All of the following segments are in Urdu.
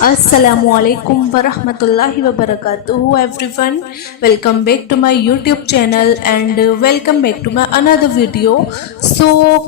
Assalamualaikum warahmatullahi wabarakatuh everyone. Welcome back to my YouTube channel and welcome back to my another video. So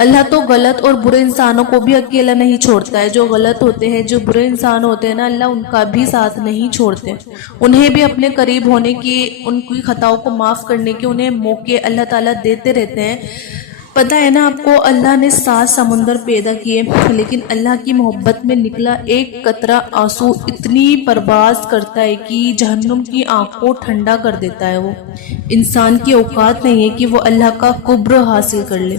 اللہ تو غلط اور برے انسانوں کو بھی اکیلا نہیں چھوڑتا ہے. جو غلط ہوتے ہیں، جو برے انسان ہوتے ہیں نا، اللہ ان کا بھی ساتھ نہیں چھوڑتے. انہیں بھی اپنے قریب ہونے کی، ان کی خطاؤں کو معاف کرنے کے انہیں موقع اللہ تعالیٰ دیتے رہتے ہیں. پتہ ہے نا آپ کو، اللہ نے 7 سمندر پیدا کیے، لیکن اللہ کی محبت میں نکلا ایک قطرہ آنسو اتنی پرواز کرتا ہے کہ جہنم کی آنکھ کو ٹھنڈا کر دیتا ہے. وہ انسان کی اوقات نہیں ہے کہ وہ اللہ کا قرب حاصل کر لے.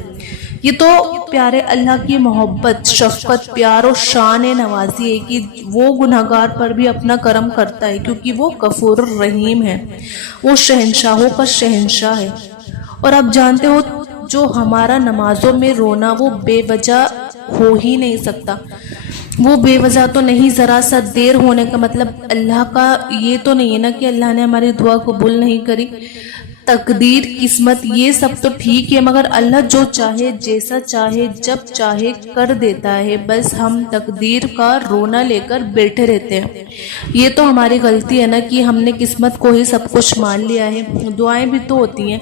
یہ تو پیارے اللہ کی محبت، شفقت، پیار اور شان نوازی ہے کہ وہ گناہگار پر بھی اپنا کرم کرتا ہے، کیونکہ وہ غفور الرحیم ہے. وہ شہنشاہوں کا شہنشاہ ہے. اور آپ جانتے ہو، جو ہمارا نمازوں میں رونا وہ بے وجہ ہو ہی نہیں سکتا. وہ بے وجہ تو نہیں، ذرا سا دیر ہونے کا مطلب اللہ کا یہ تو نہیں ہے نا کہ اللہ نے ہماری دعا قبول نہیں کری. تقدیر، قسمت، یہ سب تو ٹھیک ہے، مگر اللہ جو چاہے، جیسا چاہے، جب چاہے کر دیتا ہے. بس ہم تقدیر کا رونا لے کر بیٹھے رہتے ہیں. یہ تو ہماری غلطی ہے نا کہ ہم نے قسمت کو ہی سب کچھ مان لیا ہے. دعائیں بھی تو ہوتی ہیں،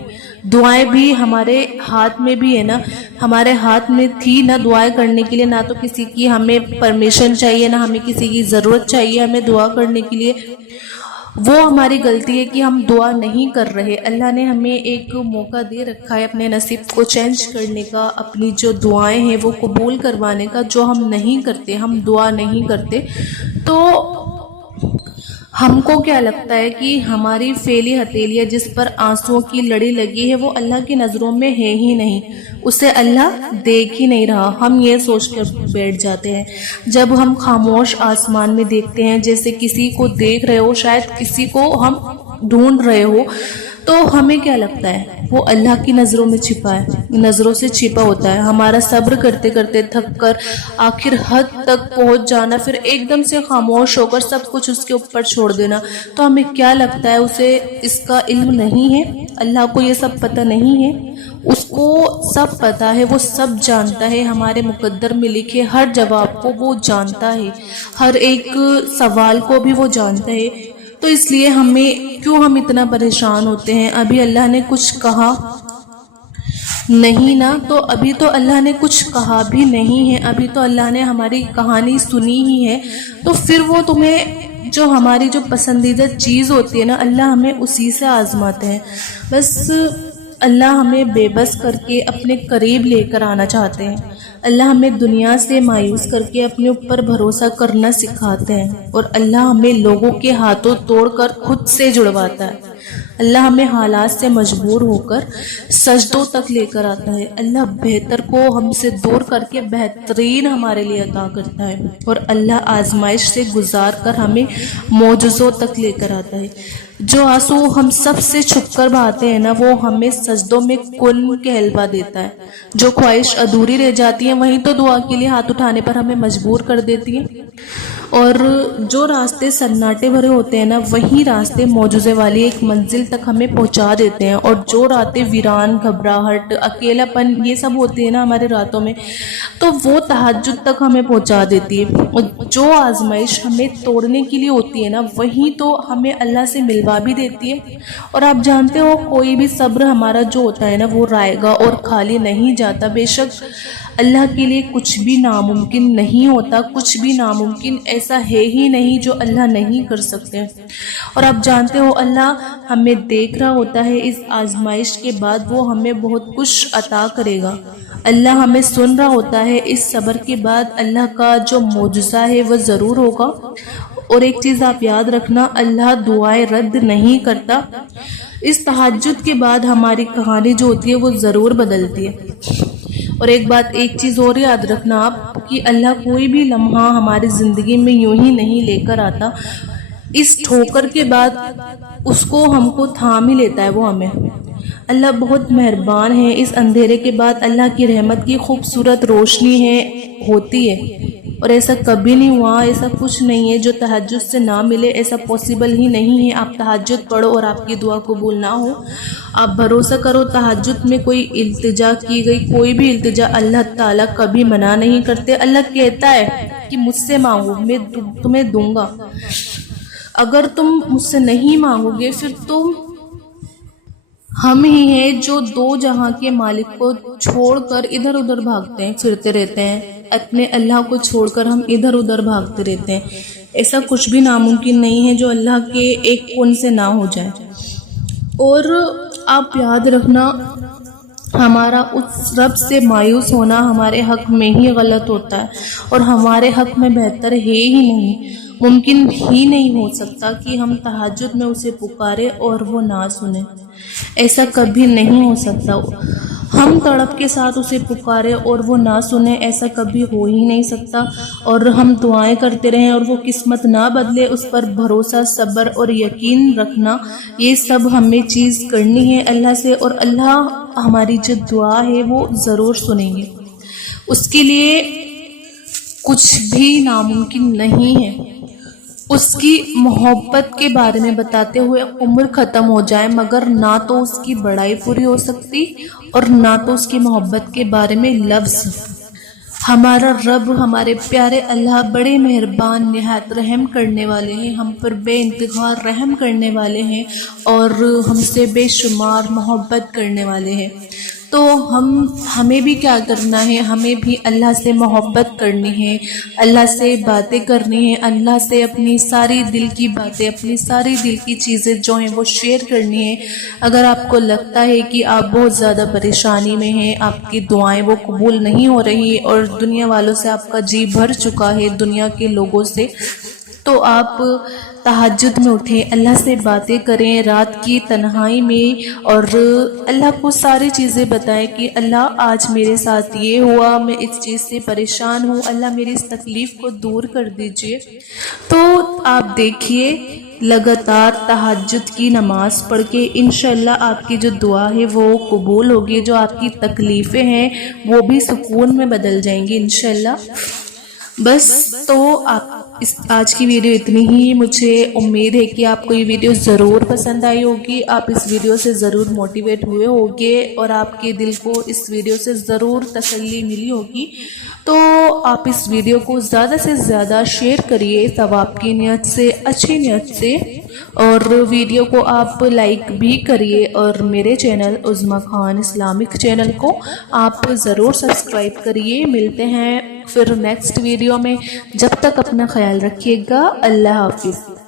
دعائیں بھی ہمارے ہاتھ میں بھی ہے نا. ہمارے ہاتھ میں تھی نا دعائیں کرنے کے لیے. نہ تو کسی کی ہمیں پرمیشن چاہیے، نہ ہمیں کسی کی ضرورت چاہیے ہمیں دعا کرنے کے لیے. وہ ہماری غلطی ہے کہ ہم دعا نہیں کر رہے. اللہ نے ہمیں ایک موقع دے رکھا ہے اپنے نصیب کو چینج کرنے کا، اپنی جو دعائیں ہیں وہ قبول کروانے کا. جو ہم نہیں کرتے، ہم دعا نہیں کرتے، تو ہم کو کیا لگتا ہے کہ ہماری فیلی ہتھیلیاں جس پر آنسوؤں کی لڑی لگی ہے وہ اللہ کی نظروں میں ہے ہی نہیں، اسے اللہ دیکھ ہی نہیں رہا. ہم یہ سوچ کر بیٹھ جاتے ہیں. جب ہم خاموش آسمان میں دیکھتے ہیں، جیسے کسی کو دیکھ رہے ہو، شاید کسی کو ہم ڈھونڈ رہے ہو، تو ہمیں کیا لگتا ہے وہ اللہ کی نظروں میں چھپا ہے، نظروں سے چھپا ہوتا ہے. ہمارا صبر کرتے کرتے تھک کر آخر حد تک پہنچ جانا، پھر ایک دم سے خاموش ہو کر سب کچھ اس کے اوپر چھوڑ دینا، تو ہمیں کیا لگتا ہے اسے اس کا علم نہیں ہے؟ اللہ کو یہ سب پتہ نہیں ہے؟ اس کو سب پتہ ہے، وہ سب جانتا ہے. ہمارے مقدر میں لکھے ہر جواب کو وہ جانتا ہے، ہر ایک سوال کو بھی وہ جانتا ہے. تو اس لیے ہم اتنا پریشان ہوتے ہیں؟ ابھی اللہ نے کچھ کہا نہیں نا، تو ابھی تو اللہ نے کچھ کہا بھی نہیں ہے، ابھی تو اللہ نے ہماری کہانی سنی ہی ہے. تو پھر وہ تمہیں جو ہماری جو پسندیدہ چیز ہوتی ہے نا، اللہ ہمیں اسی سے آزماتے ہیں. بس اللہ ہمیں بے بس کر کے اپنے قریب لے کر آنا چاہتے ہیں. اللہ ہمیں دنیا سے مایوس کر کے اپنے اوپر بھروسہ کرنا سکھاتے ہیں، اور اللہ ہمیں لوگوں کے ہاتھوں توڑ کر خود سے جڑواتا ہے. اللہ ہمیں حالات سے مجبور ہو کر سجدوں تک لے کر آتا ہے. اللہ بہتر کو ہم سے دور کر کے بہترین ہمارے لیے عطا کرتا ہے، اور اللہ آزمائش سے گزار کر ہمیں معجزوں تک لے کر آتا ہے. جو آنسو ہم سب سے چھپ کر بہاتے ہیں نا، وہ ہمیں سجدوں میں کن کہلوا دیتا ہے. جو خواہش ادھوری رہ جاتی ہے وہیں تو دعا کے لیے ہاتھ اٹھانے پر ہمیں مجبور کر دیتی ہے. اور جو راستے سناٹے بھرے ہوتے ہیں نا، وہی راستے معجزے والی ایک منزل تک ہمیں پہنچا دیتے ہیں. اور جو راتیں ویران، گھبراہٹ، اکیلا پن، یہ سب ہوتی ہے نا ہمارے راتوں میں، تو وہ تہجد تک ہمیں پہنچا دیتی ہے. اور جو آزمائش ہمیں توڑنے کے لیے ہوتی ہے نا، وہی تو ہمیں اللہ سے ملوا بھی دیتی ہے. اور آپ جانتے ہو، کوئی بھی صبر ہمارا جو ہوتا ہے نا، وہ رائے گا اور خالی نہیں جاتا. بے شک اللہ کے لیے کچھ بھی ناممکن نہیں ہوتا، کچھ بھی ناممکن ایسا ہے ہی نہیں جو اللہ نہیں کر سکتے. اور آپ جانتے ہو، اللہ ہمیں دیکھ رہا ہوتا ہے. اس آزمائش کے بعد وہ ہمیں بہت کچھ عطا کرے گا. اللہ ہمیں سن رہا ہوتا ہے. اس صبر کے بعد اللہ کا جو معجزہ ہے وہ ضرور ہوگا. اور ایک چیز آپ یاد رکھنا، اللہ دعائیں رد نہیں کرتا. اس تہجد کے بعد ہماری کہانی جو ہوتی ہے وہ ضرور بدلتی ہے. اور ایک چیز اور یاد رکھنا آپ، کہ اللہ کوئی بھی لمحہ ہماری زندگی میں یوں ہی نہیں لے کر آتا. اس ٹھوکر کے بعد اس کو ہم کو تھام ہی لیتا ہے وہ ہمیں. اللہ بہت مہربان ہے. اس اندھیرے کے بعد اللہ کی رحمت کی خوبصورت روشنی ہوتی ہے. اور ایسا کبھی نہیں ہوا، ایسا کچھ نہیں ہے جو تہجد سے نہ ملے. ایسا پاسبل ہی نہیں ہے. آپ تہجد پڑھو اور آپ کی دعا قبول نہ ہو. آپ بھروسہ کرو، تہجد میں کوئی التجا کی گئی، کوئی بھی التجا اللہ تعالیٰ کبھی منع نہیں کرتے. اللہ کہتا ہے کہ مجھ سے مانگو، میں تمہیں دوں گا. اگر تم مجھ سے نہیں مانگو گے، پھر تم ہم ہی ہیں جو دو جہاں کے مالک کو چھوڑ کر ادھر ادھر بھاگتے ہیں، پھرتے رہتے ہیں، اپنے اللہ کو چھوڑ کر ہم ادھر ادھر بھاگتے رہتے ہیں۔ ایسا کچھ بھی ناممکن نہیں ہے جو اللہ کے ایک کون سے نہ ہو جائے۔ اور آپ یاد رکھنا، ہمارا اس رب سے مایوس ہونا ہمارے حق میں ہی غلط ہوتا ہے، اور ہمارے حق میں بہتر ہے ہی نہیں، ممکن ہی نہیں ہو سکتا کہ ہم تہجد میں اسے پکارے اور وہ نہ سنے۔ ایسا کبھی نہیں ہو سکتا، ہم تڑپ کے ساتھ اسے پکارے اور وہ نہ سنے، ایسا کبھی ہو ہی نہیں سکتا۔ اور ہم دعائیں کرتے رہیں اور وہ قسمت نہ بدلے، اس پر بھروسہ، صبر اور یقین رکھنا، یہ سب ہمیں چیز کرنی ہے اللہ سے، اور اللہ ہماری جو دعا ہے وہ ضرور سنیں گے۔ اس کے لیے کچھ بھی ناممکن نہیں ہے۔ اس کی محبت کے بارے میں بتاتے ہوئے عمر ختم ہو جائے، مگر نہ تو اس کی بڑائی پوری ہو سکتی اور نہ تو اس کی محبت کے بارے میں لفظ۔ ہمارا رب، ہمارے پیارے اللہ بڑے مہربان، نہایت رحم کرنے والے ہیں، ہم پر بے انتہا رحم کرنے والے ہیں اور ہم سے بے شمار محبت کرنے والے ہیں۔ تو ہمیں بھی کیا کرنا ہے؟ ہمیں بھی اللہ سے محبت کرنی ہے، اللہ سے باتیں کرنی ہے، اللہ سے اپنی ساری دل کی باتیں، اپنی ساری دل کی چیزیں جو ہیں وہ شیئر کرنی ہے۔ اگر آپ کو لگتا ہے کہ آپ بہت زیادہ پریشانی میں ہیں، آپ کی دعائیں وہ قبول نہیں ہو رہی اور دنیا والوں سے آپ کا جی بھر چکا ہے، دنیا کے لوگوں سے، تو آپ تہجد میں اٹھیں، اللہ سے باتیں کریں رات کی تنہائی میں، اور اللہ کو ساری چیزیں بتائیں کہ اللہ آج میرے ساتھ یہ ہوا، میں اس چیز سے پریشان ہوں، اللہ میری اس تکلیف کو دور کر دیجئے۔ تو آپ دیکھیے، لگاتار تہجد کی نماز پڑھ کے انشاءاللہ آپ کی جو دعا ہے وہ قبول ہوگی، جو آپ کی تکلیفیں ہیں وہ بھی سکون میں بدل جائیں گی انشاءاللہ۔ بس تو آج کی ویڈیو اتنی ہی۔ مجھے امید ہے کہ آپ کو یہ ویڈیو ضرور پسند آئی ہوگی، آپ اس ویڈیو سے ضرور موٹیویٹ ہوئے ہوگے اور آپ کے دل کو اس ویڈیو سے ضرور تسلی ملی ہوگی۔ تو آپ اس ویڈیو کو زیادہ سے زیادہ شیئر کریے ثواب کی نیت سے، اچھی نیت سے، اور ویڈیو کو آپ لائک بھی کریے، اور میرے چینل عظمیٰ خان اسلامک چینل کو آپ ضرور سبسکرائب کریے۔ ملتے ہیں پھر نیکسٹ ویڈیو میں، جب تک اپنا خیال رکھیے گا۔ اللہ حافظ۔